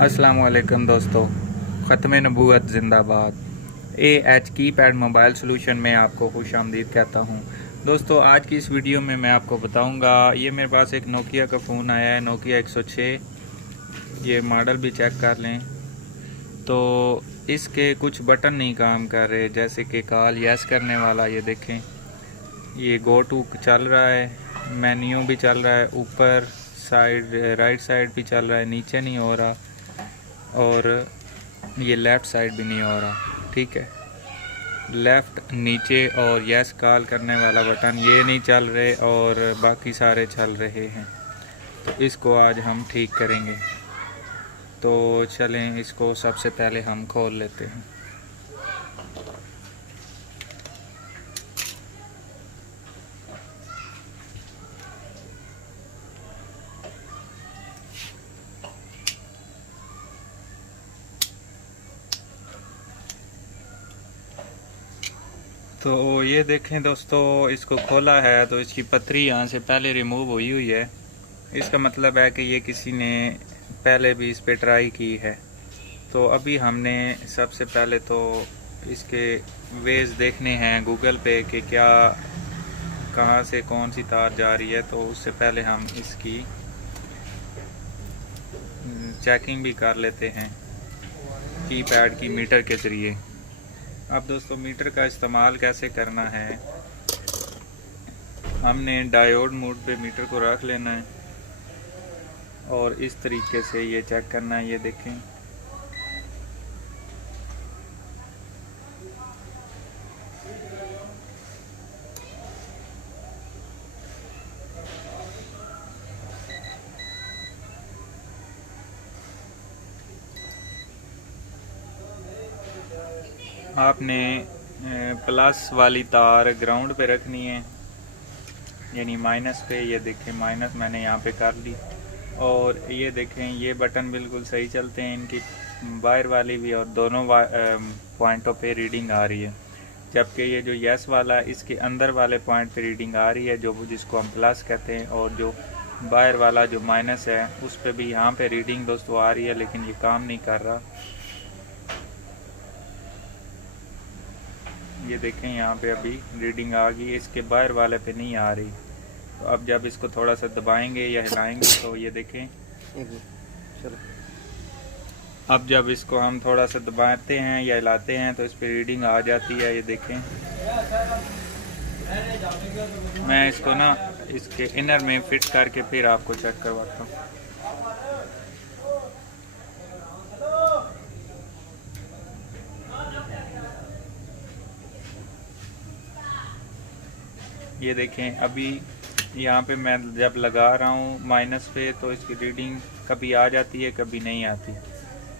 अस्सलामुअलैकुम दोस्तों, ख़त्म नबूवत ज़िंदाबाद। एच की पैड मोबाइल सॉल्यूशन में आपको खुश आमदीद कहता हूँ। दोस्तों, आज की इस वीडियो में मैं आपको बताऊँगा, ये मेरे पास एक नोकिया का फ़ोन आया है, नोकिया 106। ये मॉडल भी चेक कर लें। तो इसके कुछ बटन नहीं काम कर रहे, जैसे कि कॉल यस करने वाला, ये देखें, ये गो टू चल रहा है, मेन्यू भी चल रहा है, ऊपर साइड राइट साइड भी चल रहा है, नीचे नहीं हो रहा, और ये लेफ़्ट साइड भी नहीं हो रहा। ठीक है, लेफ़्ट नीचे और यस कॉल करने वाला बटन ये नहीं चल रहे, और बाकी सारे चल रहे हैं। तो इसको आज हम ठीक करेंगे। तो चलें, इसको सबसे पहले हम खोल लेते हैं। तो ये देखें दोस्तों, इसको खोला है तो इसकी पतरी यहाँ से पहले रिमूव हुई है। इसका मतलब है कि ये किसी ने पहले भी इस पे ट्राई की है। तो अभी हमने सबसे पहले तो इसके वेज देखने हैं गूगल पे कि क्या कहाँ से कौन सी तार जा रही है। तो उससे पहले हम इसकी चेकिंग भी कर लेते हैं कीपैड की मीटर के ज़रिए। अब दोस्तों, मीटर का इस्तेमाल कैसे करना है, हमने डायोड मोड पे मीटर को रख लेना है और इस तरीके से ये चेक करना है। ये देखें, आपने प्लस वाली तार ग्राउंड पे रखनी है, यानी माइनस पे। ये देखें, माइनस मैंने यहाँ पे कर ली। और ये देखें, ये बटन बिल्कुल सही चलते हैं, इनकी बाहर वाली भी और दोनों पॉइंटों पे रीडिंग आ रही है। जबकि ये जो यस वाला है, इसके अंदर वाले पॉइंट पे रीडिंग आ रही है, जो जिसको हम प्लस कहते हैं, और जो बाहर वाला जो माइनस है उस पे भी यहाँ पे रीडिंग दोस्तों आ रही है, लेकिन ये काम नहीं कर रहा। ये देखें, यहाँ पे अभी रीडिंग आ गई, इसके बाहर वाले पे नहीं आ रही। तो अब जब इसको थोड़ा सा दबाएंगे या हिलाएंगे तो ये देखें, चलो, अब जब इसको हम थोड़ा सा दबाते हैं या हिलाते हैं तो इस पर रीडिंग आ जाती है। ये देखें, मैं इसको ना इसके इनर में फिट करके फिर आपको चेक करवाता हूँ। ये देखें, अभी यहाँ पे मैं जब लगा रहा हूँ माइनस पे तो इसकी रीडिंग कभी आ जाती है, कभी नहीं आती।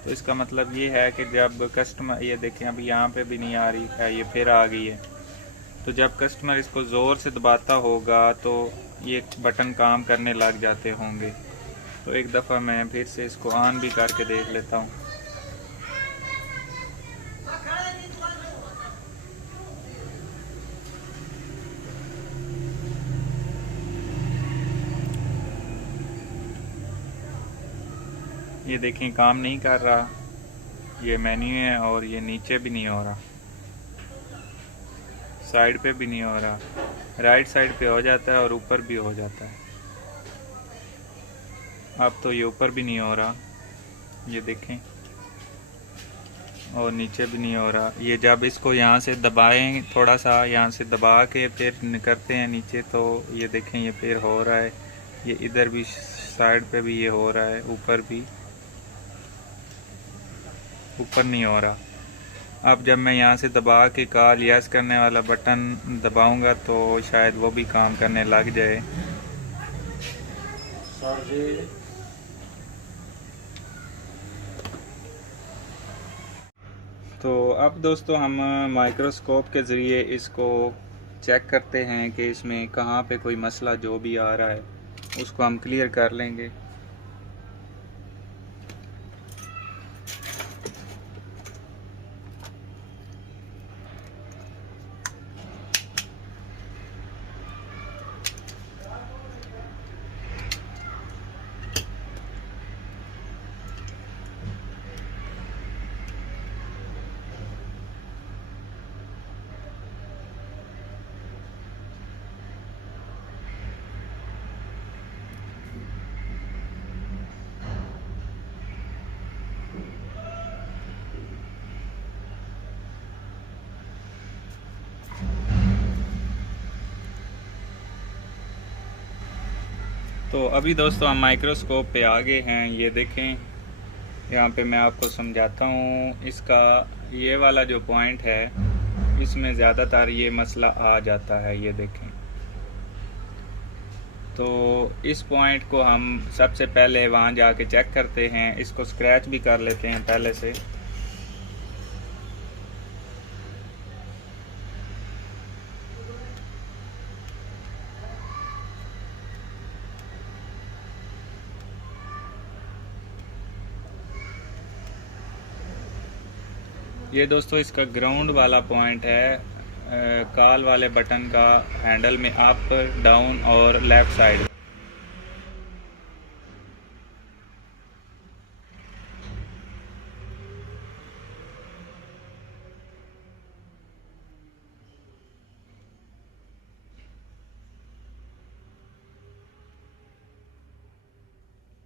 तो इसका मतलब ये है कि जब कस्टमर, ये देखें अभी यहाँ पे भी नहीं आ रही है, ये फिर आ गई है। तो जब कस्टमर इसको ज़ोर से दबाता होगा तो ये बटन काम करने लग जाते होंगे। तो एक दफ़ा मैं फिर से इसको ऑन भी करके देख लेता हूँ। ये देखें, काम नहीं कर रहा, ये मेन्यू है और ये नीचे भी नहीं हो रहा, साइड पे भी नहीं हो रहा, राइट साइड पे हो जाता है और ऊपर भी हो जाता है। अब तो ये ऊपर भी नहीं हो रहा, ये देखें, और नीचे भी नहीं हो रहा। ये जब इसको यहाँ से दबाएं, थोड़ा सा यहाँ से दबा के फिर करते हैं नीचे, तो ये देखें ये फिर हो रहा है। ये इधर भी साइड पे भी ये हो रहा है, ऊपर भी, ऊपर नहीं हो रहा। अब जब मैं यहाँ से दबा के कॉल यस करने वाला बटन दबाऊंगा तो शायद वो भी काम करने लग जाए। तो अब दोस्तों, हम माइक्रोस्कोप के ज़रिए इसको चेक करते हैं कि इसमें कहाँ पे कोई मसला जो भी आ रहा है उसको हम क्लियर कर लेंगे। तो अभी दोस्तों हम माइक्रोस्कोप पे आ गए हैं। ये देखें, यहाँ पे मैं आपको समझाता हूँ। इसका ये वाला जो पॉइंट है, इसमें ज़्यादातर ये मसला आ जाता है। ये देखें, तो इस पॉइंट को हम सबसे पहले वहाँ जाके चेक करते हैं। इसको स्क्रैच भी कर लेते हैं पहले से। ये दोस्तों इसका ग्राउंड वाला पॉइंट है, कॉल वाले बटन का हैंडल में अप, डाउन और लेफ़्ट साइड।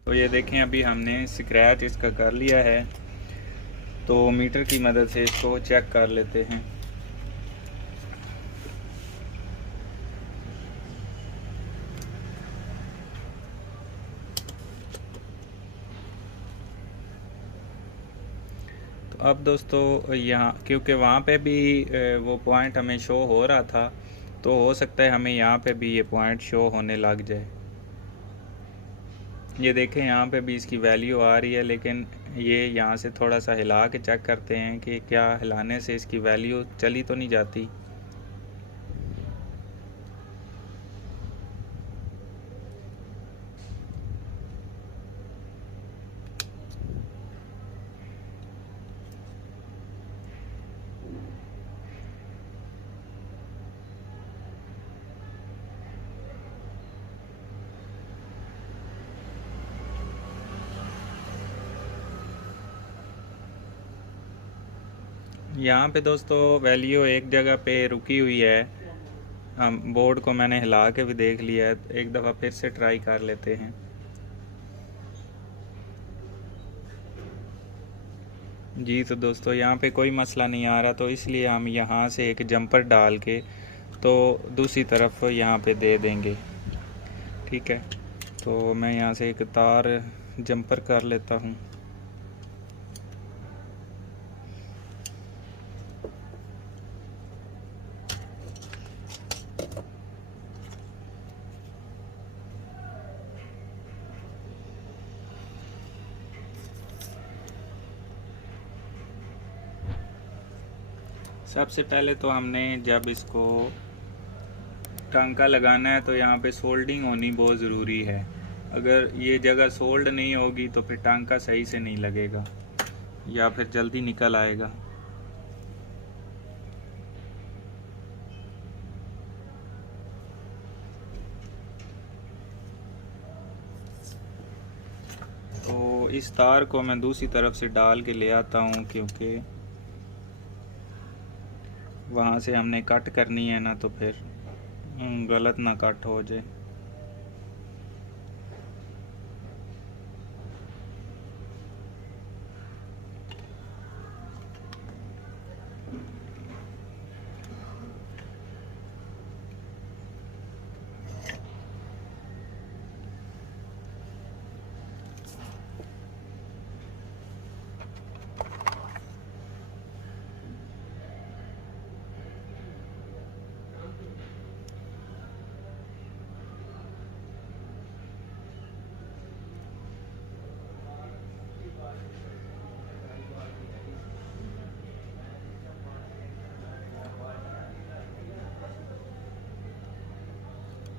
तो ये देखें, अभी हमने स्क्रैच इसका कर लिया है। तो मीटर की मदद से इसको चेक कर लेते हैं। तो अब दोस्तों यहाँ, क्योंकि वहाँ पे भी वो पॉइंट हमें शो हो रहा था, तो हो सकता है हमें यहाँ पे भी ये पॉइंट शो होने लग जाए। ये देखें, यहाँ पे भी इसकी वैल्यू आ रही है, लेकिन ये यहाँ से थोड़ा सा हिला के चेक करते हैं कि क्या हिलाने से इसकी वैल्यू चली तो नहीं जाती। यहाँ पे दोस्तों वैल्यू एक जगह पे रुकी हुई है। हम बोर्ड को मैंने हिला के भी देख लिया है, एक दफ़ा फिर से ट्राई कर लेते हैं। जी, तो दोस्तों यहाँ पे कोई मसला नहीं आ रहा, तो इसलिए हम यहाँ से एक जंपर डाल के तो दूसरी तरफ यहाँ पे दे देंगे। ठीक है, तो मैं यहाँ से एक तार जंपर कर लेता हूँ। सबसे पहले तो हमने जब इसको टांका लगाना है, तो यहाँ पे सोल्डिंग होनी बहुत ज़रूरी है। अगर ये जगह सोल्ड नहीं होगी तो फिर टांका सही से नहीं लगेगा या फिर जल्दी निकल आएगा। तो इस तार को मैं दूसरी तरफ से डाल के ले आता हूँ, क्योंकि वहाँ से हमने कट करनी है ना, तो फिर गलत ना कट हो जाए।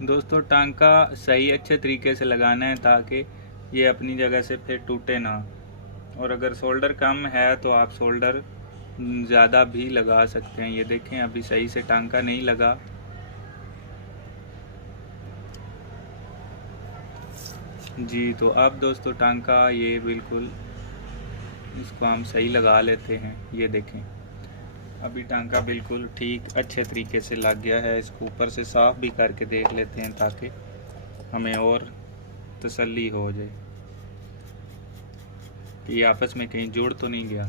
दोस्तों टांका सही अच्छे तरीके से लगाना है, ताकि ये अपनी जगह से फिर टूटे ना। और अगर शोल्डर कम है तो आप शोल्डर ज़्यादा भी लगा सकते हैं। ये देखें, अभी सही से टांका नहीं लगा। जी, तो अब दोस्तों टांका ये बिल्कुल, इसको हम सही लगा लेते हैं। ये देखें, अभी टांका बिल्कुल ठीक अच्छे तरीके से लग गया है। इसको ऊपर से साफ़ भी करके देख लेते हैं, ताकि हमें और तसल्ली हो जाए कि ये आपस में कहीं जुड़ तो नहीं गया।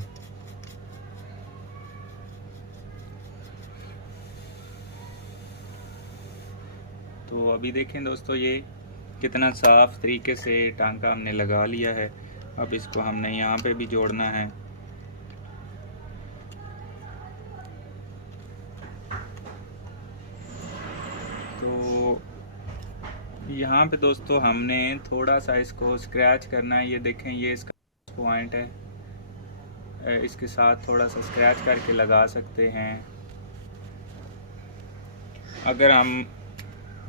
तो अभी देखें दोस्तों, ये कितना साफ तरीके से टांका हमने लगा लिया है। अब इसको हमने यहाँ पे भी जोड़ना है। तो यहाँ पे दोस्तों हमने थोड़ा सा इसको स्क्रैच करना है। ये देखें, ये इसका पॉइंट है, इसके साथ थोड़ा सा स्क्रैच करके लगा सकते हैं। अगर हम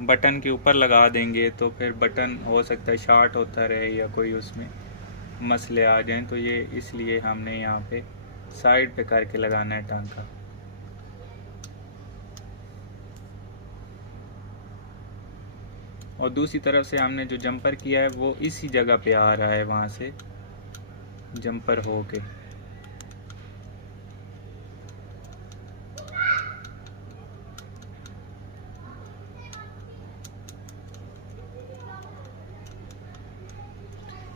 बटन के ऊपर लगा देंगे तो फिर बटन हो सकता है शॉर्ट होता रहे या कोई उसमें मसले आ जाएं, तो ये इसलिए हमने यहाँ पे साइड पे करके लगाना है टांका। और दूसरी तरफ से हमने जो जंपर किया है वो इसी जगह पे आ रहा है, वहाँ से जंपर हो के।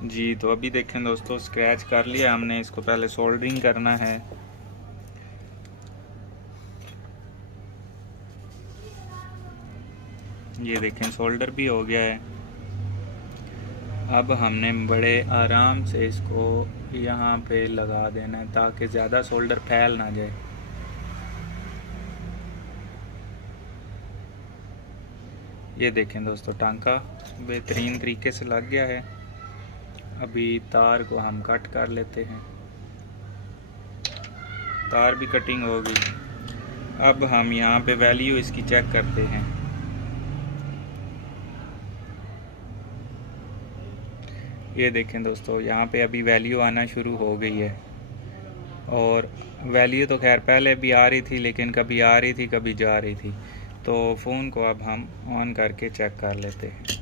जी, तो अभी देखें दोस्तों, स्क्रैच कर लिया हमने। इसको पहले सोल्डरिंग करना है। ये देखें, सोल्डर भी हो गया है। अब हमने बड़े आराम से इसको यहाँ पे लगा देना है ताकि ज़्यादा सोल्डर फैल ना जाए। ये देखें दोस्तों, टांका बेहतरीन तरीके से लग गया है। अभी तार को हम कट कर लेते हैं। तार भी कटिंग हो गई। अब हम यहाँ पे वैल्यू इसकी चेक करते हैं। ये देखें दोस्तों, यहाँ पे अभी वैल्यू आना शुरू हो गई है। और वैल्यू तो खैर पहले भी आ रही थी, लेकिन कभी आ रही थी कभी जा रही थी। तो फ़ोन को अब हम ऑन करके चेक कर लेते हैं।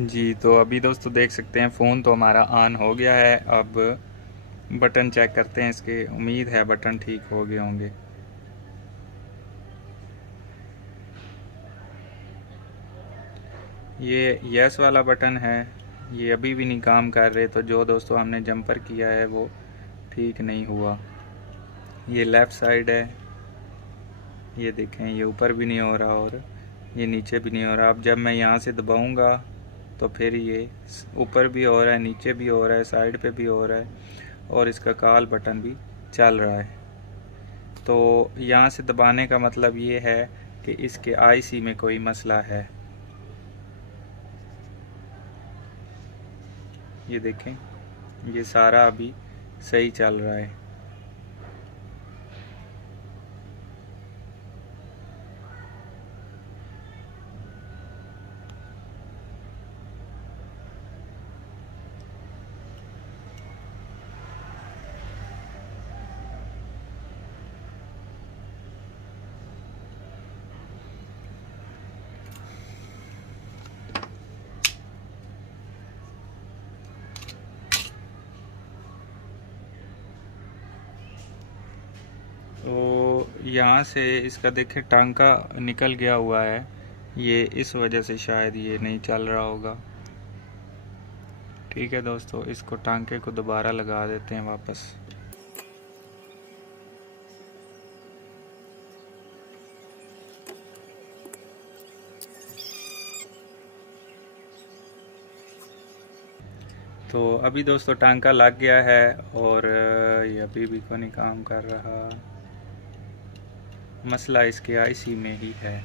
जी, तो अभी दोस्तों देख सकते हैं फ़ोन तो हमारा ऑन हो गया है। अब बटन चेक करते हैं इसके। उम्मीद है बटन ठीक हो गए होंगे। ये यस वाला बटन है, ये अभी भी नहीं काम कर रहे। तो जो दोस्तों हमने जंपर किया है वो ठीक नहीं हुआ। ये लेफ़्ट साइड है, ये देखें, ये ऊपर भी नहीं हो रहा और ये नीचे भी नहीं हो रहा। अब जब मैं यहाँ से दबाऊँगा तो फिर ये ऊपर भी हो रहा है, नीचे भी हो रहा है, साइड पे भी हो रहा है और इसका कॉल बटन भी चल रहा है। तो यहाँ से दबाने का मतलब ये है कि इसके आईसी में कोई मसला है। ये देखें, ये सारा अभी सही चल रहा है। तो यहाँ से इसका देखें टांका निकल गया हुआ है। ये इस वजह से शायद ये नहीं चल रहा होगा। ठीक है दोस्तों, इसको टांके को दोबारा लगा देते हैं वापस। तो अभी दोस्तों टांका लग गया है और ये अभी भी को नहीं काम कर रहा। मसला इसके आईसी में ही है।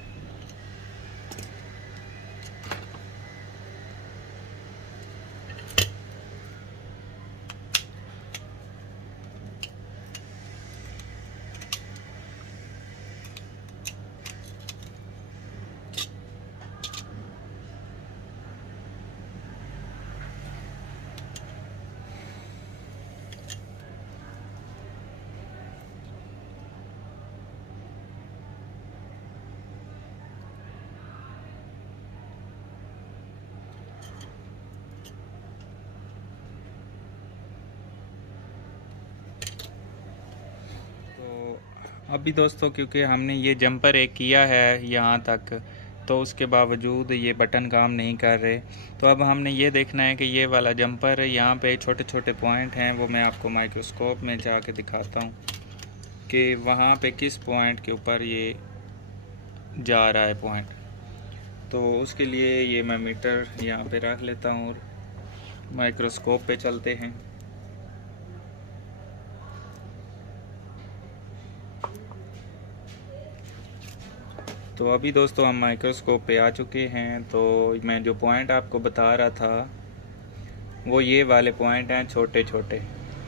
अभी दोस्तों क्योंकि हमने ये जंपर एक किया है यहाँ तक, तो उसके बावजूद ये बटन काम नहीं कर रहे। तो अब हमने ये देखना है कि ये वाला जंपर यहाँ पे छोटे छोटे पॉइंट हैं, वो मैं आपको माइक्रोस्कोप में जाके दिखाता हूँ कि वहाँ पे किस पॉइंट के ऊपर ये जा रहा है पॉइंट। तो उसके लिए ये मैं मीटर यहाँ पे रख लेता हूँ और माइक्रोस्कोप पे चलते हैं। तो अभी दोस्तों हम माइक्रोस्कोप पे आ चुके हैं। तो मैं जो पॉइंट आपको बता रहा था वो ये वाले पॉइंट हैं छोटे छोटे,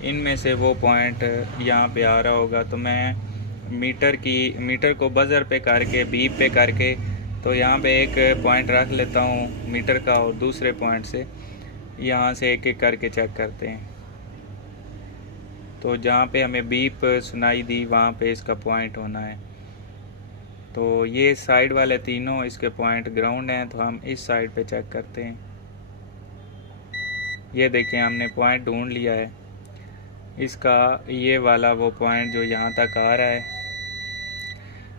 इनमें से वो पॉइंट यहाँ पे आ रहा होगा। तो मैं मीटर को बज़र पे करके बीप पे करके तो यहाँ पे एक पॉइंट रख लेता हूँ मीटर का, और दूसरे पॉइंट से यहाँ से एक एक करके चेक करते हैं। तो जहाँ पे हमें बीप सुनाई दी वहाँ पे इसका पॉइंट होना है। तो ये साइड वाले तीनों इसके पॉइंट ग्राउंड हैं, तो हम इस साइड पे चेक करते हैं। ये देखें हमने पॉइंट ढूंढ लिया है इसका, ये वाला वो पॉइंट जो यहाँ तक आ रहा है।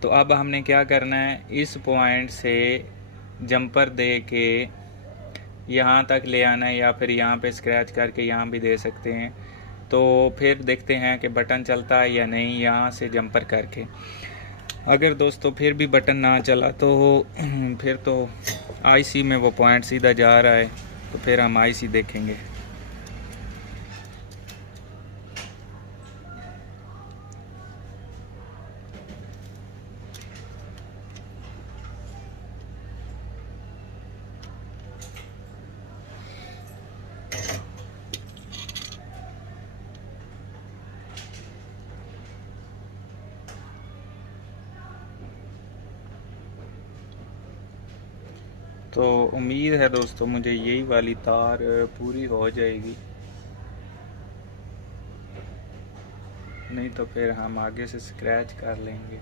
तो अब हमने क्या करना है, इस पॉइंट से जंपर दे के यहाँ तक ले आना है, या फिर यहाँ पे स्क्रैच करके यहाँ भी दे सकते हैं। तो फिर देखते हैं कि बटन चलता है या नहीं यहाँ से जंपर करके। अगर दोस्तों फिर भी बटन ना चला तो फिर तो आईसी में वो पॉइंट सीधा जा रहा है, तो फिर हम आईसी देखेंगे। तो उम्मीद है दोस्तों मुझे यही वाली तार पूरी हो जाएगी, नहीं तो फिर हम आगे से स्क्रैच कर लेंगे।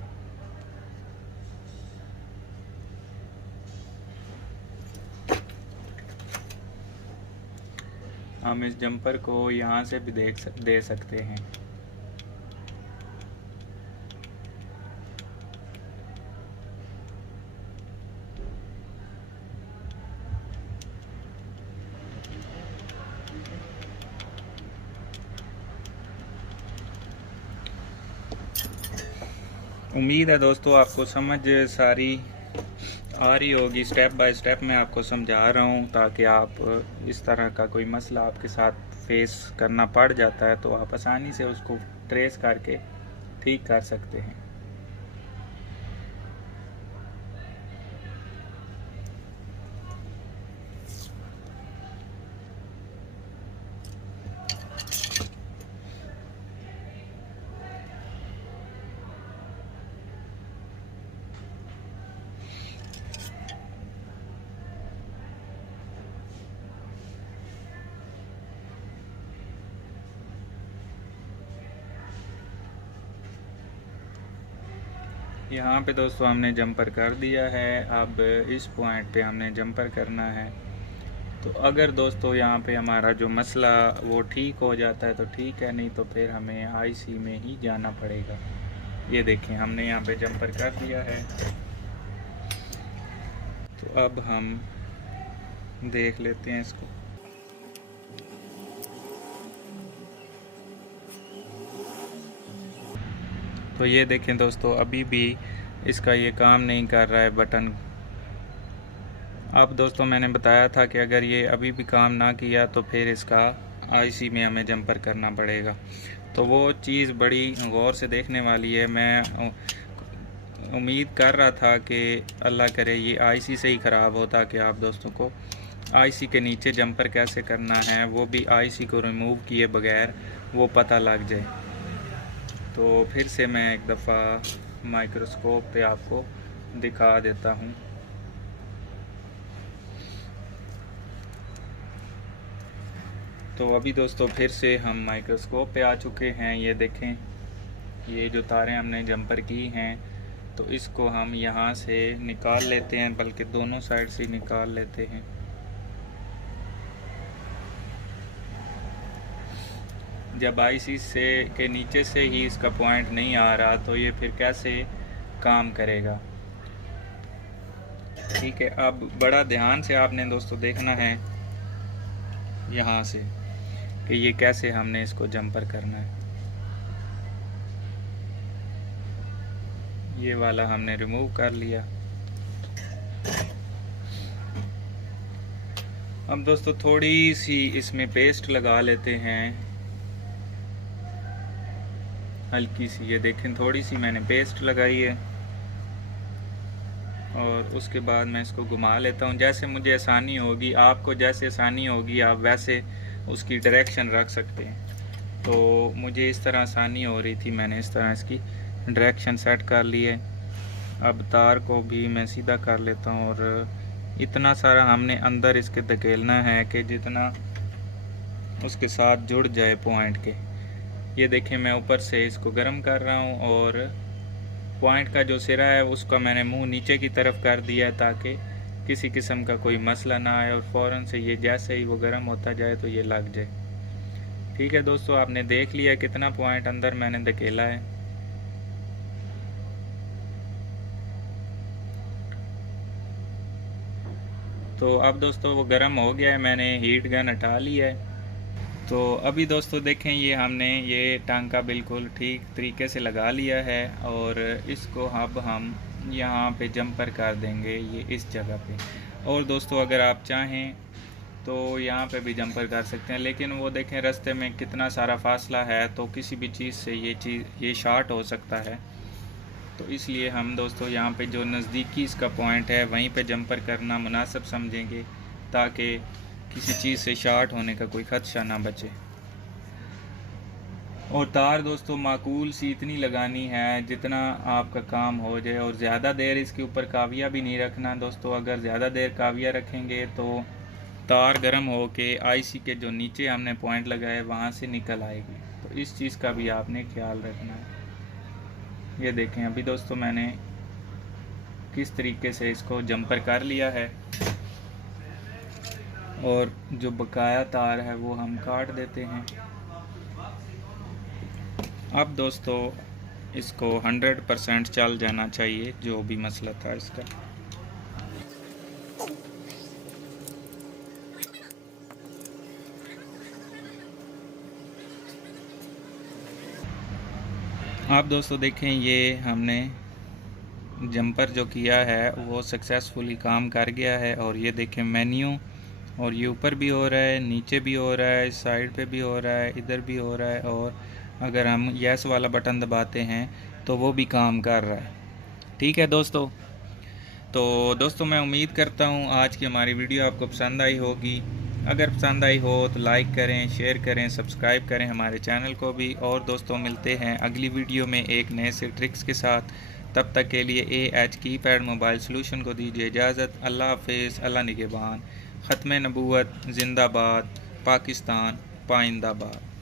हम इस जंपर को यहाँ से भी दे सकते हैं। उम्मीद है दोस्तों आपको समझ सारी आ रही होगी। स्टेप बाय स्टेप मैं आपको समझा रहा हूँ ताकि आप इस तरह का कोई मसला आपके साथ फेस करना पड़ जाता है तो आप आसानी से उसको ट्रेस करके ठीक कर सकते हैं। यहाँ पे दोस्तों हमने जंपर कर दिया है। अब इस पॉइंट पे हमने जंपर करना है। तो अगर दोस्तों यहाँ पे हमारा जो मसला वो ठीक हो जाता है तो ठीक है, नहीं तो फिर हमें आईसी में ही जाना पड़ेगा। ये देखें हमने यहाँ पे जंपर कर दिया है। तो अब हम देख लेते हैं इसको। तो ये देखें दोस्तों अभी भी इसका ये काम नहीं कर रहा है बटन। अब दोस्तों मैंने बताया था कि अगर ये अभी भी काम ना किया तो फिर इसका आईसी में हमें जंपर करना पड़ेगा। तो वो चीज़ बड़ी गौर से देखने वाली है। मैं उम्मीद कर रहा था कि अल्लाह करे ये आईसी से ही ख़राब हो, ताकि आप दोस्तों को आईसी के नीचे जंपर कैसे करना है वो भी आईसी को रिमूव किए बगैर वो पता लग जाए। तो फिर से मैं एक दफ़ा माइक्रोस्कोप पे आपको दिखा देता हूँ। तो अभी दोस्तों फिर से हम माइक्रोस्कोप पे आ चुके हैं। ये देखें ये जो तारें हमने जंपर की हैं तो इसको हम यहाँ से निकाल लेते हैं, बल्कि दोनों साइड से निकाल लेते हैं। जब आईसी से के नीचे से ही इसका पॉइंट नहीं आ रहा तो ये फिर कैसे काम करेगा। ठीक है, अब बड़ा ध्यान से आपने दोस्तों देखना है यहाँ से कि ये कैसे हमने इसको जंपर करना है। ये वाला हमने रिमूव कर लिया। अब दोस्तों थोड़ी सी इसमें पेस्ट लगा लेते हैं, हल्की सी। ये देखें थोड़ी सी मैंने पेस्ट लगाई है और उसके बाद मैं इसको घुमा लेता हूँ जैसे मुझे आसानी होगी। आपको जैसे आसानी होगी आप वैसे उसकी डायरेक्शन रख सकते हैं। तो मुझे इस तरह आसानी हो रही थी, मैंने इस तरह इसकी डायरेक्शन सेट कर ली है। अब तार को भी मैं सीधा कर लेता हूँ और इतना सारा हमने अंदर इसके धकेलना है कि जितना उसके साथ जुड़ जाए पॉइंट के। ये देखें मैं ऊपर से इसको गर्म कर रहा हूँ और पॉइंट का जो सिरा है उसका मैंने मुंह नीचे की तरफ कर दिया है ताकि किसी किस्म का कोई मसला ना आए और फ़ौरन से ये जैसे ही वो गर्म होता जाए तो ये लग जाए। ठीक है दोस्तों, आपने देख लिया कितना पॉइंट अंदर मैंने धकेला है। तो अब दोस्तों वो गर्म हो गया है, मैंने हीट गन हटा लिया है। तो अभी दोस्तों देखें ये हमने ये टांका बिल्कुल ठीक तरीके से लगा लिया है और इसको अब हम यहाँ पे जंपर कर देंगे ये इस जगह पे। और दोस्तों अगर आप चाहें तो यहाँ पे भी जंपर कर सकते हैं, लेकिन वो देखें रास्ते में कितना सारा फासला है तो किसी भी चीज़ से ये शॉर्ट हो सकता है। तो इसलिए हम दोस्तों यहाँ पे जो नज़दीकी इसका पॉइंट है वहीं पे जंपर करना मुनासिब समझेंगे ताकि किसी चीज़ से शॉर्ट होने का कोई ख़दशा ना बचे। और तार दोस्तों माकूल सी इतनी लगानी है जितना आपका काम हो जाए और ज़्यादा देर इसके ऊपर काविया भी नहीं रखना दोस्तों। अगर ज़्यादा देर काविया रखेंगे तो तार गर्म हो के आईसी के जो नीचे हमने पॉइंट लगाए वहाँ से निकल आएगी। तो इस चीज़ का भी आपने ख्याल रखना है। ये देखें अभी दोस्तों मैंने किस तरीके से इसको जंपर कर लिया है और जो बकाया तार है वो हम काट देते हैं। अब दोस्तों इसको 100% चल जाना चाहिए जो भी मसला था इसका। आप दोस्तों देखें ये हमने जंपर जो किया है वो सक्सेसफुली काम कर गया है। और ये देखें मेन्यू, और ये ऊपर भी हो रहा है, नीचे भी हो रहा है, साइड पे भी हो रहा है, इधर भी हो रहा है। और अगर हम यस वाला बटन दबाते हैं तो वो भी काम कर रहा है। ठीक है दोस्तों, तो दोस्तों मैं उम्मीद करता हूँ आज की हमारी वीडियो आपको पसंद आई होगी। अगर पसंद आई हो तो लाइक करें, शेयर करें, सब्सक्राइब करें हमारे चैनल को भी। और दोस्तों मिलते हैं अगली वीडियो में एक नए से ट्रिक्स के साथ। तब तक के लिए AH कीपैड मोबाइल सॉल्यूशन को दीजिए इजाज़त। अल्लाह हाफिज़, अल्लाह निगहबान। ख़त्म नबूवत जिंदाबाद, पाकिस्तान पाइंदाबाद।